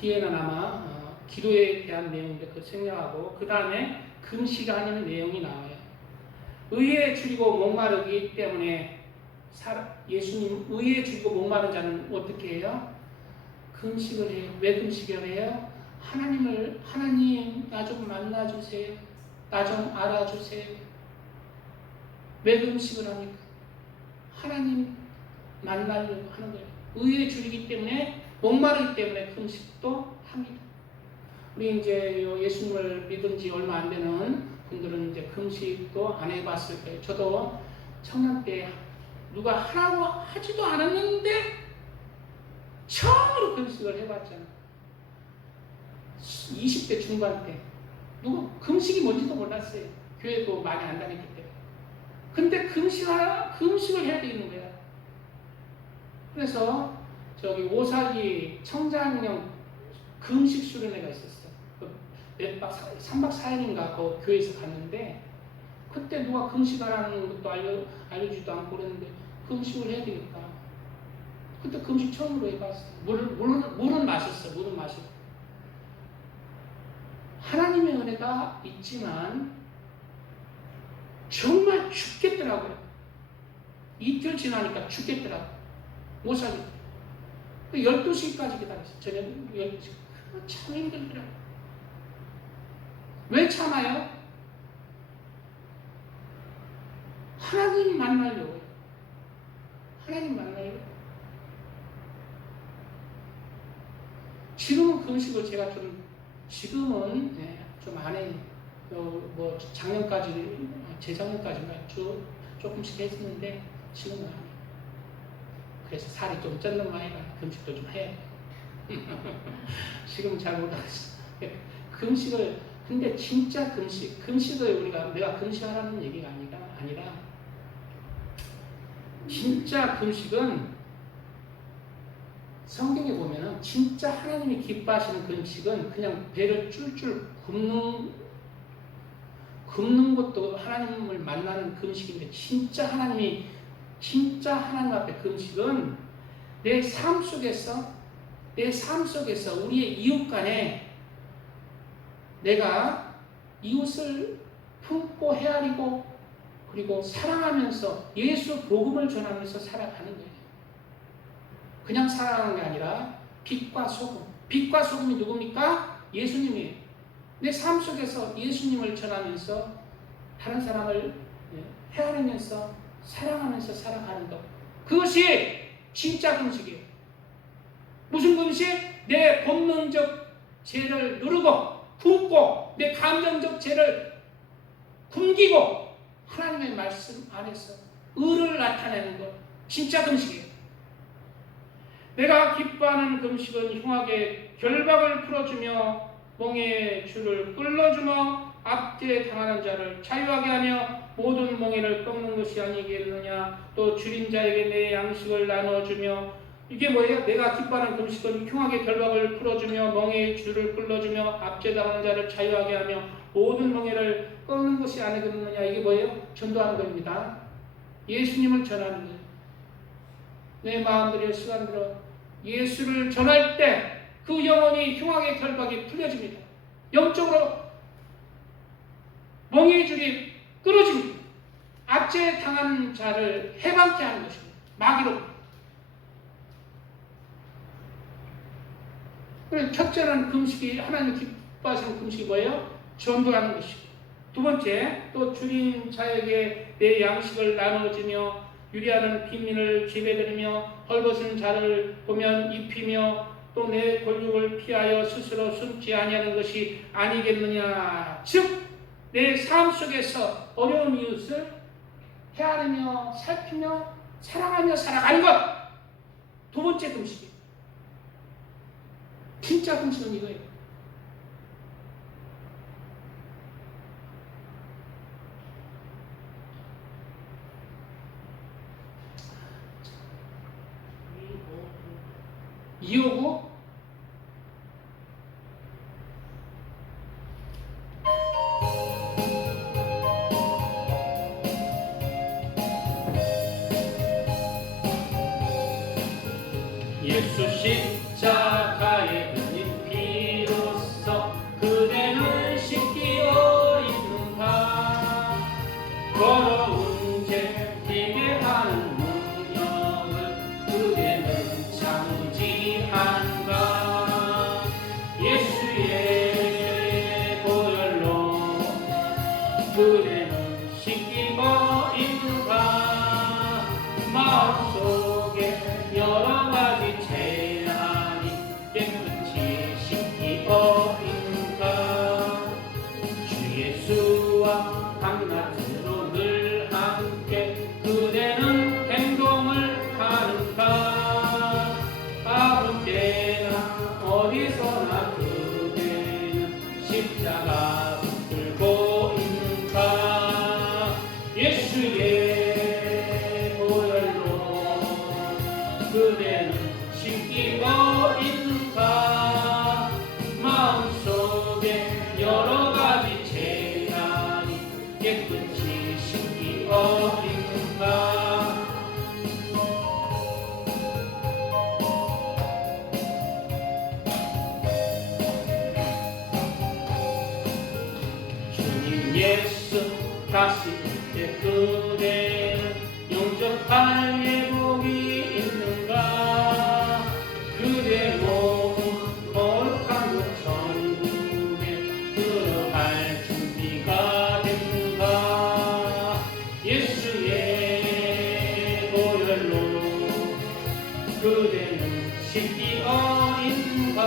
뒤에는 아마 기도에 대한 내용인데 그걸 생략하고 그 다음에 금식을 하는 내용이 나와요. 의에 줄이고 목마르기 때문에 예수님 의에 줄이고 목마른 자는 어떻게 해요? 금식을 해요. 왜 금식을 해요? 하나님 나 좀 만나주세요. 나 좀 알아주세요. 왜 금식을 합니까? 하나님 만나려고 하는 거예요. 의에 줄이기 때문에 목마르기 때문에 금식도 합니다. 우리 이제 예수님을 믿은 지 얼마 안 되는 분들은 이제 금식도 안 해봤을 거예요. 저도 청년 때 누가 하라고 하지도 않았는데 처음으로 금식을 해봤잖아요. 20대 중반 때 누가 금식이 뭔지도 몰랐어요. 교회도 많이 안 다녔기 때문에. 근데 금식을 해야 되는 거야. 그래서 저기 오사기 청장령 금식 수련회가 있었어요. 몇 박, 3박 4일인가 그 교회에서 갔는데 그때 누가 금식하라는 것도 알려주지도 않고 그랬는데 금식을 해야 되겠다. 그때 금식 처음으로 해봤어요. 물은 마셨어. 물은 마시고. 하나님의 은혜가 있지만 정말 죽겠더라고요. 이틀 지나니까 죽겠더라고요. 못 살겠더라고요. 12시까지 기다렸어요. 저녁 12시. 참 힘들더라고요. 왜 참아요? 하나님 만나려고요. 하나님 만나려고. 지금은 금식을 제가 좀 지금은 좀 안 해요. 뭐 작년까지 재작년까지만 조금씩 했었는데 지금은 안 해요. 그래서 살이 좀 쪘는 마이라 금식도 좀 해야 돼요. 지금 잘 못하겠어. 금식을 근데 진짜 금식을 내가 금식하라는 얘기가 아니라 진짜 금식은 성경에 보면은 진짜 하나님이 기뻐하시는 금식은 그냥 배를 쫄쫄 굶는 것도 하나님을 만나는 금식인데 진짜 하나님 앞에 금식은 내 삶 속에서 우리의 이웃 간에 내가 이웃을 품고 헤아리고 그리고 사랑하면서 예수 복음을 전하면서 살아가는 거예요. 그냥 살아가는 게 아니라 빛과 소금. 빛과 소금이 누굽니까? 예수님이에요. 내 삶 속에서 예수님을 전하면서 다른 사람을 헤아리면서 사랑하면서 살아가는 것. 그것이 진짜 금식이에요. 무슨 금식? 내 본능적 죄를 누르고 굶고 내 감정적 죄를 굶기고 하나님의 말씀 안에서 의를 나타내는 것. 진짜 금식이에요. 내가 기뻐하는 금식은 흉악의 결박을 풀어주며 멍에의 줄을 끌어주며 압제에 당하는 자를 자유하게 하며 모든 멍에를 꺾는 것이 아니겠느냐. 또 줄인 자에게 내 양식을 나눠주며. 이게 뭐예요? 내가 기뻐하는 금식은 흉악의 결박을 풀어주며 멍에의 줄을 끌어주며 압제에 당하는 자를 자유하게 하며 모든 멍에를 꺾는 것이 아니겠느냐. 이게 뭐예요? 전도하는 겁니다. 예수님을 전하는 거예요. 내 마음들의 시간들어 예수를 전할 때 그 영혼이 흉악의 결박이 풀려집니다. 영적으로 멍에의 줄이 끊어집니다. 압제에 당한 자를 해방케 하는 것입니다. 마귀로. 그래서 첫째는 금식이 하나님 기뻐하시는 금식이 뭐예요? 전도하는 것이고, 두 번째 또 줄인 자에게 내 양식을 나눠주며 유리하는 빈민을 지배드리며 헐벗은 자를 보면 입히며 또 내 권력을 피하여 스스로 숨지 아니하는 것이 아니겠느냐. 즉 내 삶 속에서 어려운 이웃을 헤아리며 살피며 사랑하며 살아가는 것. 두 번째 금식이에요. 진짜 금식은 이거예요. 이오고 예수 십자가의 흘린 피로써 그대는 씻기어 있는가. 더러운 죄 되게 하는 능력을 그대는 장지한가. 예수의 보혈로 그대는 씻기고 있는가. 마음속에 여러 가지 신기어 있는가 마음속에 여러 가지 재난이 깨끗이 신기어 있는가 주님 예수 다시 올때 그대는 영접할 예복이 있는가 그대 몸은 거룩한 그 천국에 들어갈 준비가 됐는가 예수의 보혈로 그대는 씻기어 있는가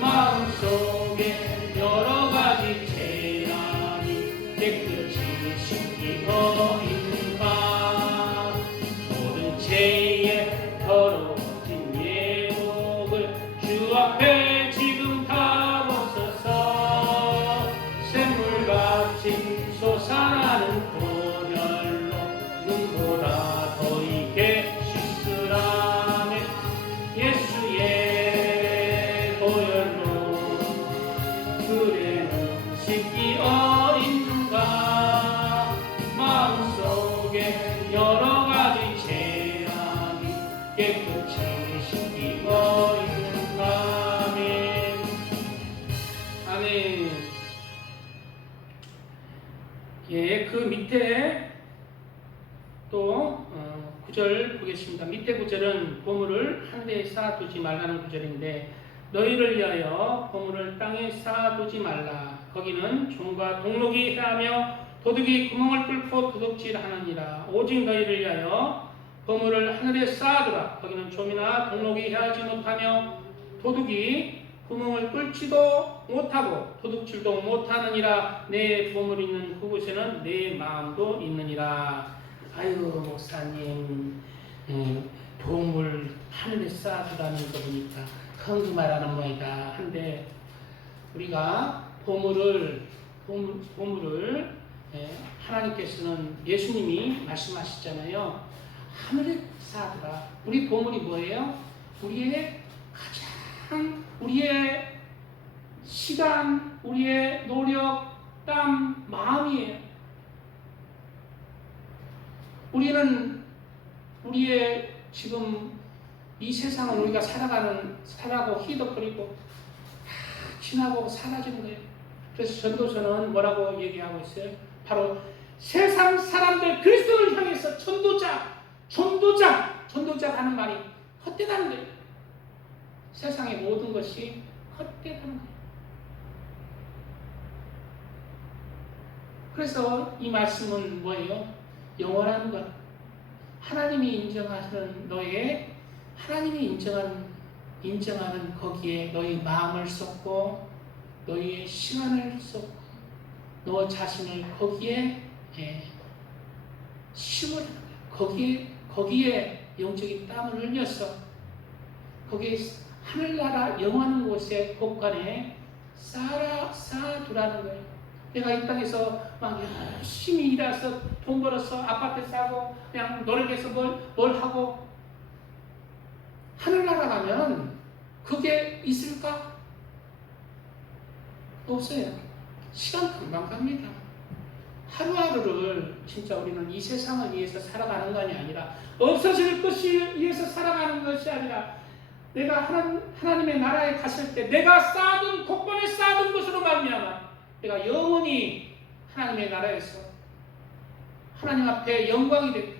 마음속에 여러 가지 재난이 깨끗이 씻기어 있는가 모든 죄에 더러워진 예복을 주 앞에 지금 다 벗어서 샘물같이 솟아나는 보혈로 눈보다 더 있게 씻으라네 예수의 보혈로 그대는 씻기어 있는가 마음속에 여러 가지 죄악이 깨끗이 씻기어 있는가 아멘 아멘 예, 그 밑에 또 9절 보겠습니다. 밑에 구절은 보물을 하늘에 쌓아두지 말라는 구절인데 너희를 위하여 보물을 땅에 쌓아두지 말라. 거기는 종과 동록이 해하며 도둑이 구멍을 뚫고 도둑질하느니라. 오직 너희를 위하여 보물을 하늘에 쌓아두라. 거기는 좀이나 동록이 해하지 못하며 도둑이 구멍을 뚫지도 못하고 도둑질도 못하느니라. 내 보물 있는 그곳에는 내 마음도 있느니라. 아유 목사님 보물 하늘에 쌓아두라는 거 보니까 큰 말하는 모이다 한데 우리가 보물을 하나님께서는 예수님이 말씀하시잖아요. 하늘에 쌓아두라. 우리 보물이 뭐예요? 우리의 시간, 우리의 노력, 땀, 마음이에요. 우리는 우리의 지금 이 세상은 우리가 살아가고 희덕거리고 다 지나고 사라지는 거예요. 그래서 전도서는 뭐라고 얘기하고 있어요? 바로 세상 사람들 그리스도를 향해서 전도자 하는 말이 헛되다는 거예요. 세상의 모든 것이 헛되다는 거예요. 그래서 이 말씀은 뭐예요? 영원한 것. 하나님이 인정하시는 하나님이 인정하는 거기에 너희 마음을 쏟고 너희의 시간을 쏟고 너 자신을 거기에 심으라는 거예요. 거기에 영적인 땀을 흘려서 거기에 하늘나라 영원한 곳에 곳간에 쌓아두라는 거예요. 내가 이 땅에서 막 열심히 일해서 돈 벌어서 아파트 사고 그냥 노력해서 뭘 하고 하늘나라 가면 그게 있을까? 없어요. 시간 금방 갑니다. 하루하루를 진짜 우리는 이 세상을 위해서 살아가는 것이 아니라 없어질 것이 위해서 살아가는 것이 아니라 내가 하나님의 나라에 갔을 때 내가 쌓아둔 곳간에 쌓아둔 것으로 말미암아 내가 영원히 하나님의 나라에서 하나님 앞에 영광이 되고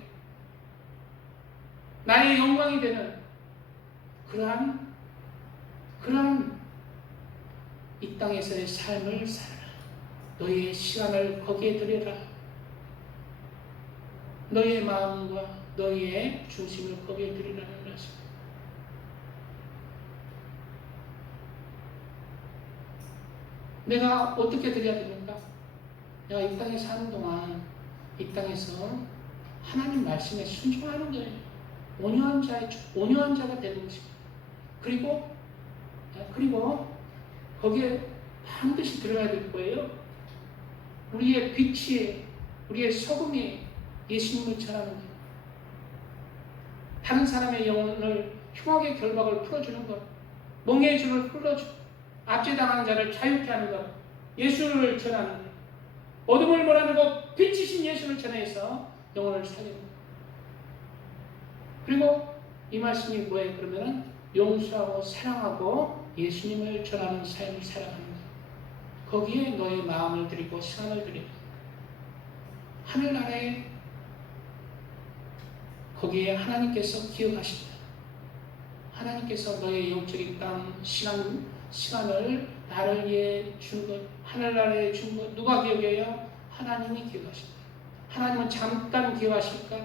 나의 영광이 되는 그러한 이 땅에서의 삶을 살아라. 너희의 시간을 거기에 들여라. 너희의 마음과 너희의 중심을 거기에 들이라는 말씀. 내가 어떻게 드려야 됩니까? 내가 이 땅에 사는 동안 이 땅에서 하나님 말씀에 순종하는 거예요. 온유한 자가 되는 것입니다. 그리고 거기에 반드시 들어가야 될 거예요. 우리의 빛이, 우리의 소금이 예수님을 전하는 거예요. 다른 사람의 영혼을 평화의 결박을 풀어주는 것, 멍에의 줄을 풀어주고 압제당하는 자를 자유케 하는 것, 예수를 전하는 것, 어둠을 몰아내고 빛이신 예수를 전해서 영혼을 살리는 것. 그리고 이 말씀이 뭐예요? 그러면은 용서하고 사랑하고 예수님을 전하는 삶을 살아가는 것. 거기에 너의 마음을 드리고 시간을 드리고 하늘나라에 거기에 하나님께서 기억하신다. 하나님께서 너의 영적인 땅 시간을 나를 위해 준 것, 하늘나라에 준 것 누가 기억해요? 하나님이 기억하신다. 하나님은 잠깐 기억하실까?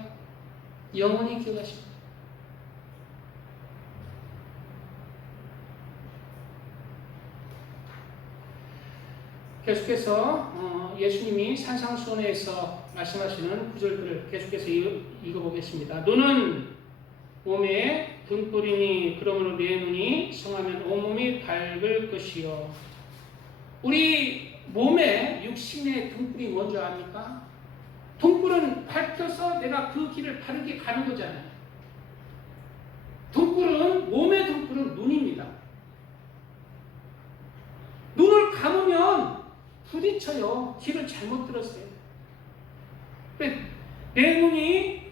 영원히 기억하신다. 계속해서 예수님이 산상수훈에서 말씀하시는 구절들을 계속해서 읽어보겠습니다. 눈은 몸에 등불이니 그러므로 내 눈이 성하면 온몸이 밝을 것이요. 우리 몸에 육신의 등불이 뭔지 압니까? 등불은 밝혀서 내가 그 길을 바르게 가는 거잖아요. 몸의 등불은 눈입니다. 눈을 감으면 부딪혀요. 길을 잘못 들었어요. 내 눈이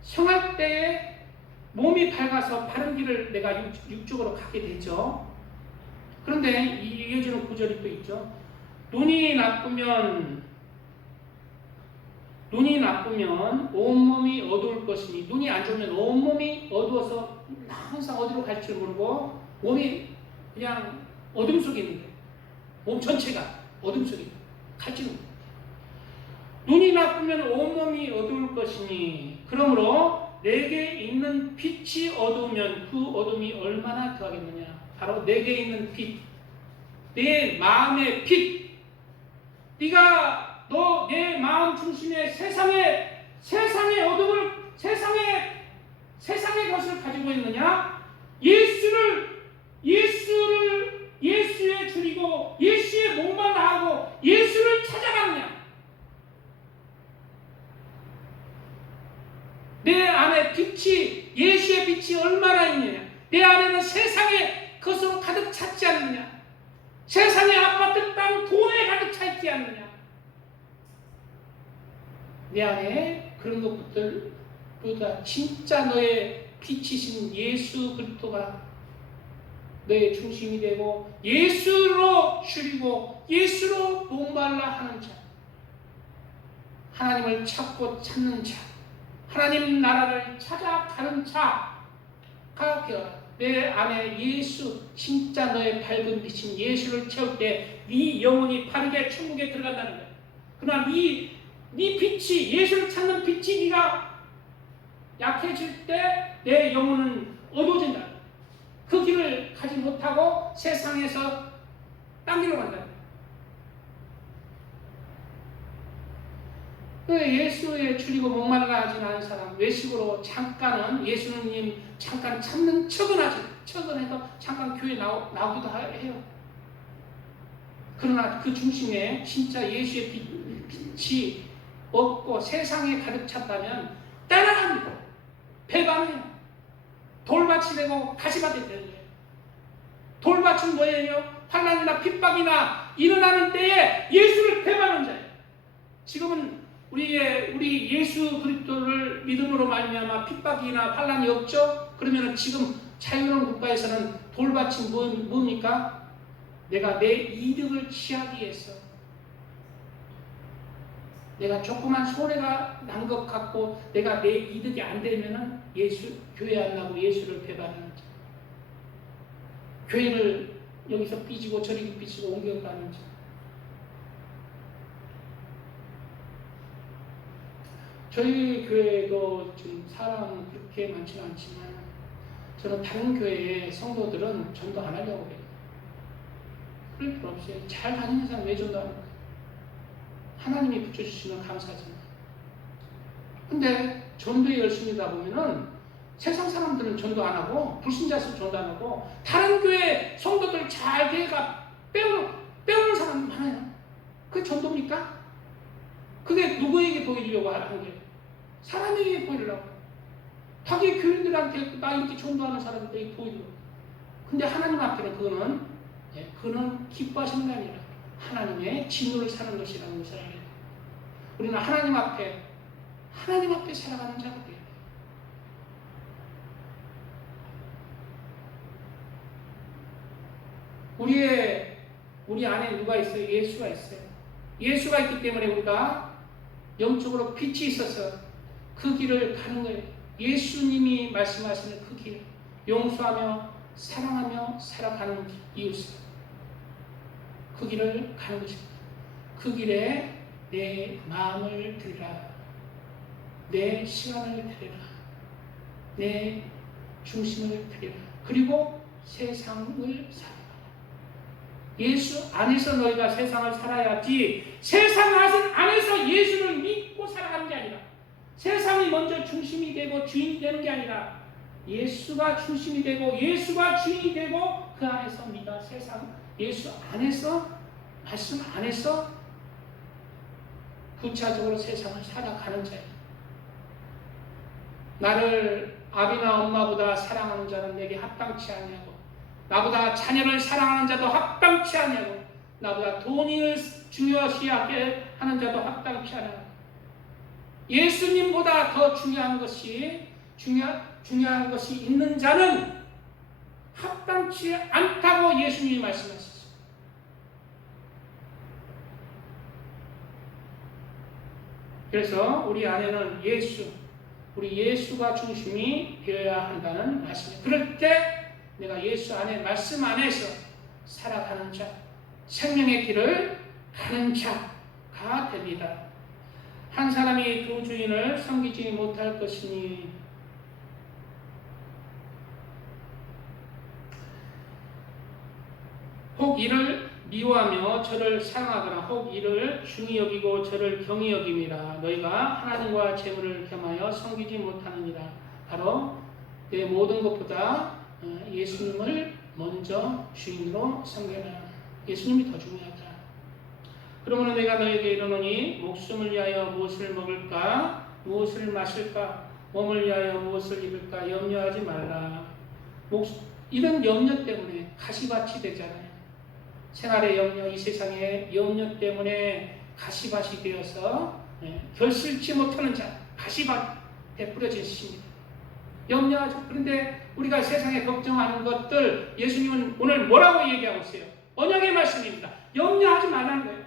성할 때 몸이 밝아서 바른 길을 내가 육적으로 가게 되죠. 그런데 이어지는 구절이 또 있죠. 눈이 나쁘면 온몸이 어두울 것이니, 눈이 안 좋으면 온몸이 어두워서 항상 어디로 갈 줄 모르고 몸이 그냥 어둠 속에 있는 거예요. 몸 전체가 어둠 속에 갈지는. 눈이 나쁘면 온몸이 어두울 것이니 그러므로 내게 있는 빛이 어두우면 그 어둠이 얼마나 더하겠느냐. 바로 내게 있는 빛, 내 마음의 빛. 네가 내 마음 중심에 세상의 어둠을 세상의 것을 가지고 있느냐? 예수에 줄이고 예수의 몸만 하고 예수를 찾아가느냐? 내 안에 빛이, 예수의 빛이 얼마나 있느냐? 내 안에는 세상의 것으로 가득 찼지 않느냐? 세상의 아파트, 땅, 돈에 가득 차 있지 않느냐? 내 안에 그런 것들보다 진짜 너의 빛이신 예수 그리스도가 너의 중심이 되고 예수로 줄이고 예수로 목말라 하는 자, 하나님을 찾고 찾는 자, 하나님 나라를 찾아가는 자가 되어라. 내 안에 예수, 진짜 너의 밝은 빛인 예수를 채울 때 네 영혼이 바르게 천국에 들어간다는 거야. 그러나 네 빛이, 예수를 찾는 빛이 네가 약해질 때 내 영혼은 어두워진다. 그 길을 가지 못하고 세상에서 딴 길로 간다. 예수에 줄이고 목말라 하지 않은 사람, 외식으로 잠깐은 예수님 잠깐 참는 척은 해서 잠깐 교회 나오기도 해요. 그러나 그 중심에 진짜 예수의 빛이 없고 세상에 가득 찼다면 따라갑니다. 배반해요. 돌밭이 되고 가시밭이 되는 거예요. 돌밭은 뭐예요? 환난이나 핍박이나 일어나는 때에 예수를 배반하는 자예요. 지금은 우리 예수 그리스도를 믿음으로 말미암아 핍박이나 환난이 없죠? 그러면 지금 자유로운 국가에서는 돌밭이 뭡니까? 내가 내 이득을 취하기 위해서 내가 조그만 손해가 난 것 같고 내가 내 이득이 안 되면은 교회 안 나고 예수를 배반하는 자. 교회를 여기서 삐지고 저리 삐지고 옮겨가는 자. 저희 교회도 지금 사람 그렇게 많지는 않지만 저는 다른 교회의 성도들은 전도 안 하려고 해요. 그럴 필요 없어요. 잘 다니는 사람 왜 전도 안 할까요? 하나님이 붙여주시면 감사하잖아요. 근데 전도에 열심히다 보면은 세상 사람들은 전도 안 하고 불신자서 전도 안 하고 다른 교회 성도들 잘 대가 빼오는 사람이 많아요. 그게 전도입니까? 그게 누구에게 보이려고 하는 거예요? 사람에게 보이려고. 자기 교인들한테 나 이렇게 전도하는 사람들이 보이더라고. 근데 하나님 앞에는 그거는 기뻐하시는 게 아니라 하나님의 진노를 사는 것이라는 것을 알아야 돼. 우리는 하나님 앞에 살아가는 자가 돼야 돼. 우리 안에 누가 있어요? 예수가 있어요. 예수가 있기 때문에 우리가 영적으로 빛이 있어서 그 길을 가는 거예요. 예수님이 말씀하시는 그 길, 용서하며 사랑하며 살아가는 이웃을, 그 길을 가는 것입니다. 그 길에 내 마음을 드리라, 내 시간을 드리라, 내 중심을 드리라, 그리고 세상을 살아라. 예수 안에서 너희가 세상을 살아야지, 세상 안에서 예수를 믿고 살아가는 게 아니라, 세상이 먼저 중심이 되고 주인이 되는 게 아니라 예수가 중심이 되고 예수가 주인이 되고 그 안에서 네가 세상, 예수 안에서, 말씀 안에서 구체적으로 세상을 살아가는 자예요. 나를 아비나 엄마보다 사랑하는 자는 내게 합당치 아니하고, 나보다 자녀를 사랑하는 자도 합당치 아니하고, 나보다 돈을 중요시하게 하는 자도 합당치 않아요. 예수님보다 더 중요한 것이 있는 자는 합당치 않다고 예수님이 말씀하셨어요. 그래서 우리 안에는 우리 예수가 중심이 되어야 한다는 말씀이에요. 그럴 때 내가 예수 안에, 말씀 안에서 살아가는 자, 생명의 길을 가는 자가 됩니다. 한 사람이 두 주인을 섬기지 못할 것이니, 혹 이를 미워하며 저를 사랑하거나 혹 이를 중히 여기고 저를 경히 여김이라. 너희가 하나님과 재물을 겸하여 섬기지 못하느니라. 바로 내 모든 것보다 예수님을 먼저 주인으로 섬겨라. 예수님이 더 중요하다. 그러므로 내가 너에게 이르노니 목숨을 위하여 무엇을 먹을까, 무엇을 마실까, 몸을 위하여 무엇을 입을까 염려하지 말라. 이런 염려 때문에 가시밭이 되잖아요. 생활의 염려, 이 세상의 염려 때문에 가시밭이 되어서 결실치 못하는 자, 가시밭에 뿌려진 씨입니다. 염려하죠. 그런데 우리가 세상에 걱정하는 것들, 예수님은 오늘 뭐라고 얘기하고 있어요? 언약의 말씀입니다. 염려하지 말라는 거예요.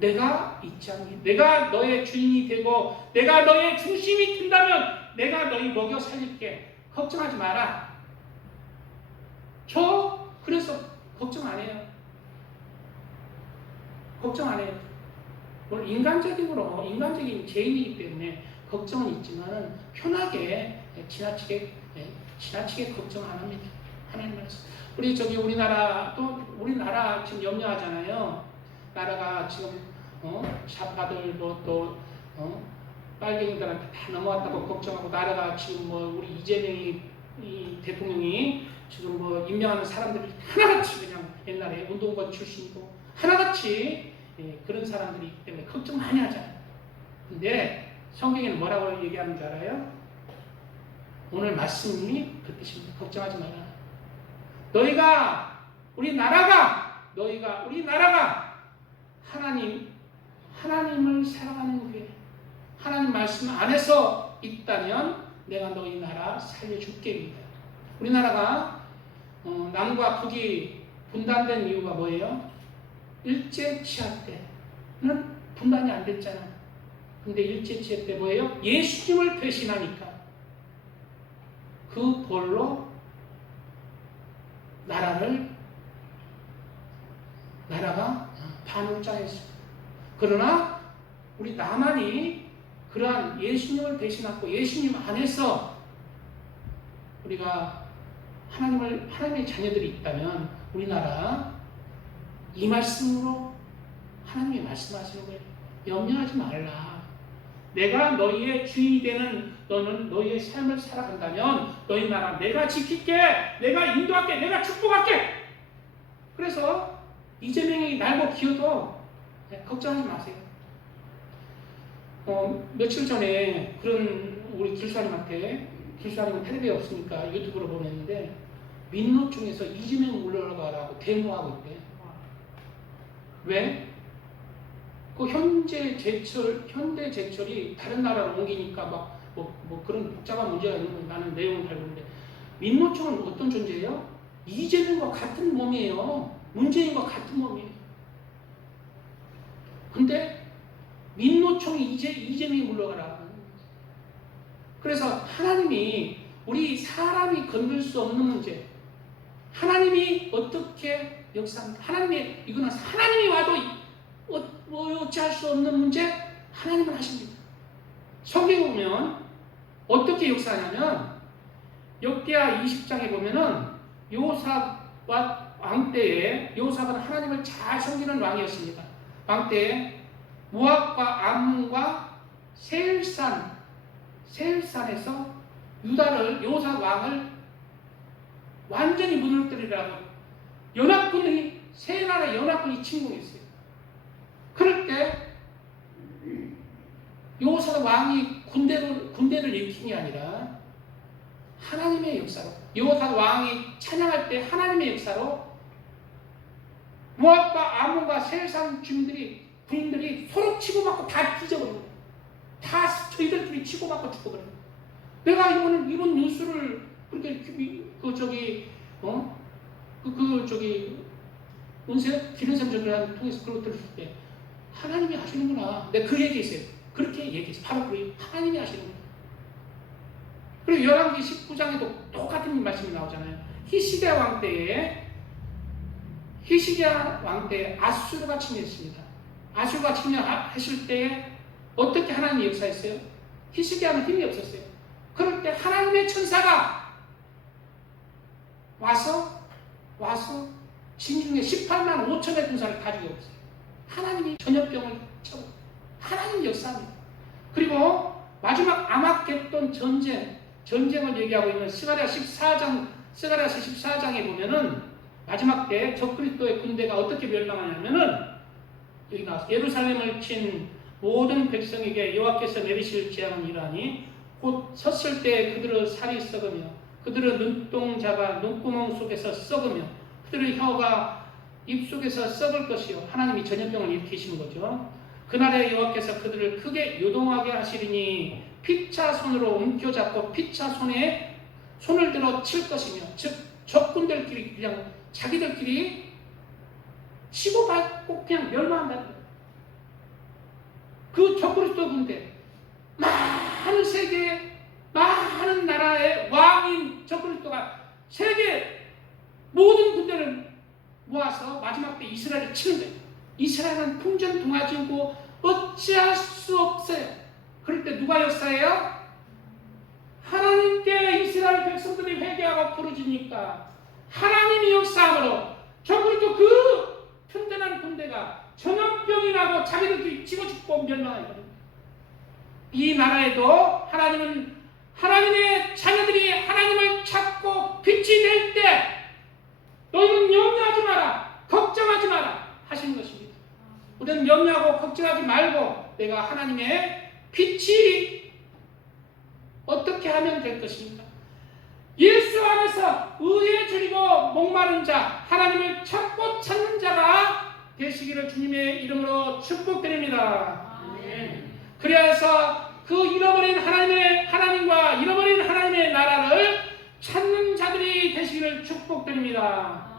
내가 있지 않니? 내가 너의 주인이 되고 내가 너의 중심이 된다면 내가 너희 먹여 살릴게. 걱정하지 마라. 그래서 걱정 안 해요. 걱정 안 해요. 물론 인간적인 죄인이기 때문에 걱정은 있지만 편하게 지나치게 걱정 안 합니다. 하나님 말씀. 우리나라 지금 염려하잖아요. 나라가 지금 좌파들도 또 빨갱이들한테 다 넘어왔다고 걱정하고, 나라가 지금 우리 이재명이 대통령이 지금 임명하는 사람들이 하나같이 그냥 옛날에 운동권 출신이고 하나같이 그런 사람들이 있기 때문에 걱정 많이 하잖아요. 근데 성경에는 뭐라고 얘기하는 줄 알아요? 오늘 말씀이 그 뜻입니다. 걱정하지 마라. 우리 나라가 하나님을 사랑하는 교회, 하나님 말씀 안에서 있다면 내가 너희 나라 살려줄게입니다. 우리나라가 남과 북이 분단된 이유가 뭐예요? 일제치하 때는 분단이 안 됐잖아. 근데 일제치하 때 뭐예요? 예수님을 배신하니까 그 벌로 나라가 반울장했어요. 그러나 우리 남한이 그러한 예수님을 배신하고 예수님 안에서 우리가 하나님의 자녀들이 있다면 우리나라 이 말씀으로 하나님이 말씀하시는 거예요. 염려하지 말라. 내가 너희의 주인이 되는, 너는 너희의 삶을 살아간다면 너희 나라 내가 지킬게, 내가 인도할게, 내가 축복할게. 그래서 이재명이 날고 기어도 걱정하지 마세요. 며칠 전에 그런 우리 길수아님은 텔레비에 없으니까 유튜브로 보냈는데 민노총에서 이재명 올라가라고 데모하고 있대. 왜? 그 현대제철이 다른 나라로 옮기니까 뭐 그런 복잡한 문제가 있는 건 나는 내용을 잘 모르는데 민노총은 어떤 존재예요? 이재명과 같은 몸이에요. 문재인과 같은 몸이에요. 근데 민노총이 이재명이 물러가라. 그래서 하나님이 우리 사람이 건들 수 없는 문제, 하나님이 어떻게 역사합니까? 이거는 하나님이 와도 어찌할 수 없는 문제, 하나님은 하십니다. 성경에 보면 어떻게 역사하냐면 역대하 20장에 보면은 요사밧 왕 때에 요사밧은 하나님을 잘 섬기는 왕이었습니다. 왕 때에 모압과 암몬과 세일산에서 유다를 요사 왕을 완전히 무너뜨리라고 세 나라 연합군이 침공했어요. 그럴 때 요사 왕이 군대를 일으킨 게 아니라 하나님의 역사로, 요사 왕이 찬양할 때 하나님의 역사로 모압과 아몬과 세일산 군인들이 서로 치고받고 다 뒤져버려요. 다 저희들끼리 치고받고 죽어버려요. 내가 이번 뉴스를 기른샘 전이라는 통해서 그걸 들었을 때 하나님이 하시는구나. 내가 그 얘기했어요. 그렇게 얘기했어요. 바로 그 하나님이 하시는구나. 그리고 열왕기 19장에도 똑같은 말씀이 나오잖아요. 히스기야 왕 때 아수르가 침략했습니다. 아수르가 침략했을 때 어떻게 하나님이 역사했어요? 히스기야는 힘이 없었어요. 그럴 때 하나님의 천사가 와서 진중에 18만 5천의 군사를 가지고 없어요. 하나님이 전염병을 쳐고 하나님 역사합니다. 그리고 마지막 아마겟돈 전쟁을 얘기하고 있는 스가랴서 14장에 보면은 마지막 때 적그리스도의 군대가 어떻게 멸망하냐면은 여기 나와서 예루살렘을 친 모든 백성에게 여호와께서 내리실 재앙은 이러하니 곧 섰을 때 그들의 살이 썩으며 그들의 눈동자가 눈구멍 속에서 썩으며 그들의 혀가 입 속에서 썩을 것이요. 하나님이 전염병을 일으키시는 거죠. 그날에 여호와께서 그들을 크게 요동하게 하시리니 피차 손으로 움켜잡고 피차 손에 손을 들어 칠 것이며 즉 적군들끼리 그냥 자기들끼리 치고받고 그냥 멸망한다는 거예요. 그 적그리스도 군대 많은 세계 많은 나라의 왕인 적그리스도가 세계 모든 군대를 모아서 마지막 때 이스라엘을 치는 거예요. 이스라엘은 풍전등화지고 어찌할 수 없어요. 그럴 때 누가 역사해요? 하나님께 이스라엘 백성들이 회개하고 부르짖으니까 하나님이 역사함으로 적그리스도 그 튼튼한 군대가 전염병이 나고 자기들끼리 치고 죽고 멸망하거든요. 이 나라에도 하나님의 자녀들이 하나님을 찾고 빛이 될 때 너희는 염려하지 마라, 걱정하지 마라 하시는 것입니다. 우리는 염려하고 걱정하지 말고 내가 하나님의 빛이 어떻게 하면 될 것입니까? 예수 안에서 의에 줄이고 목마른 자, 하나님을 찾고 찾는 자가 되시기를 주님의 이름으로 축복드립니다. 아멘. 그래서 그 잃어버린 하나님과 잃어버린 하나님의 나라를 찾는 자들이 되시기를 축복드립니다.